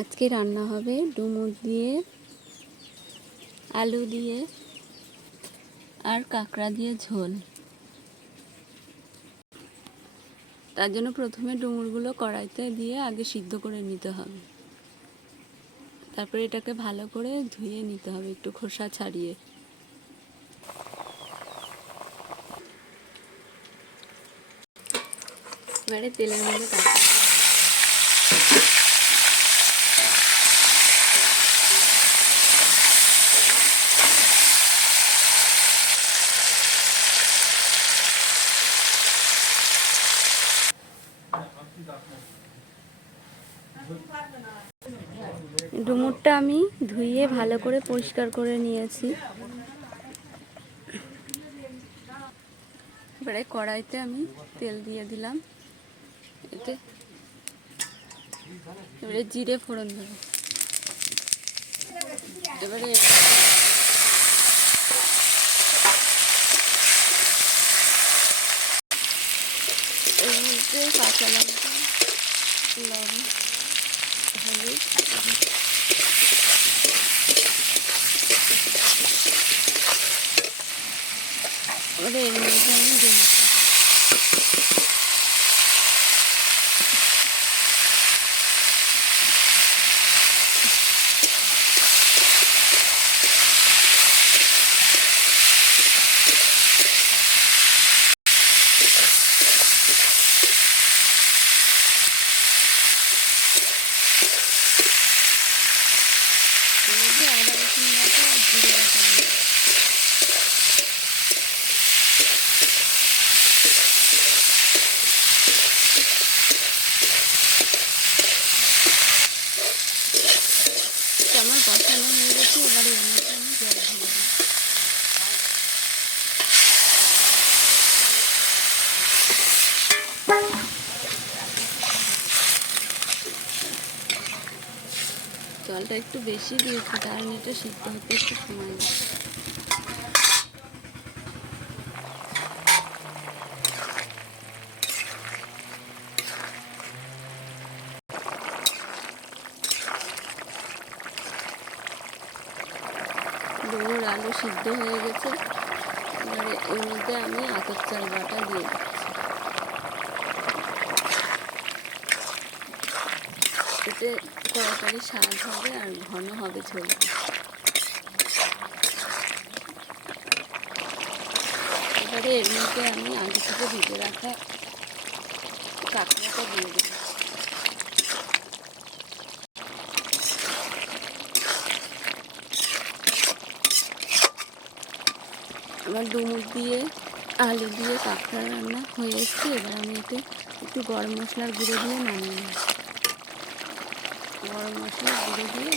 আজকে রান্না হবে ডুমুর দিয়ে, আলু দিয়ে আর কাঁকড়া দিয়ে ঝোল। তার জন্য প্রথমে ডুমুরগুলো কড়াইতে দিয়ে আগে সিদ্ধ করে নিতে হবে। তারপরে এটাকে ভালো করে ধুয়ে নিতে হবে একটু খোসা ছাড়িয়ে। এবারে তেলের মধ্যে ডুমুরটা আমি ধুয়ে ভালো করে পরিষ্কার করে নিয়েছি। এবারে কড়াইতে আমি তেল দিয়ে দিলাম। এতে এবারে জিরে ফোড়ন দেবো। এবারে এর মধ্যে কাঁচা লঙ্কা লবণ হলুদ এবারে এর মধ্যে আমি ডিম এর মধ্যে আদা রসুন বাটা আর জিরে বাটা দিই। তো আমার বসানো হয়ে গেছে এবারে এর মধ্যে আমি জল ঢেলে দিই জলটা একটু বেশি দিয়েছি, কারণ এটা সিদ্ধ হতে একটু সময় আলু সিদ্ধ হয়ে গেছে। এবারে এর মধ্যে আমি আতপ চাল বাটা দিয়ে দিচ্ছি। এতে তরকারি স্বাদ হবে আর ঘন হবে ঝোলটা এবারে এর মধ্যে আমি আগে থেকে ভিজে রাখা কাঁকড়াটা দিয়ে দেবো আমার ডুমুর দিয়ে আলু দিয়ে কাঁকড়া রান্না হয়ে এসছে। এবার আমি এতে একটু গরম মশলার গুঁড়ো দিয়ে নামিয়ে নেব। গরম মশলা গুঁড়ো দিয়ে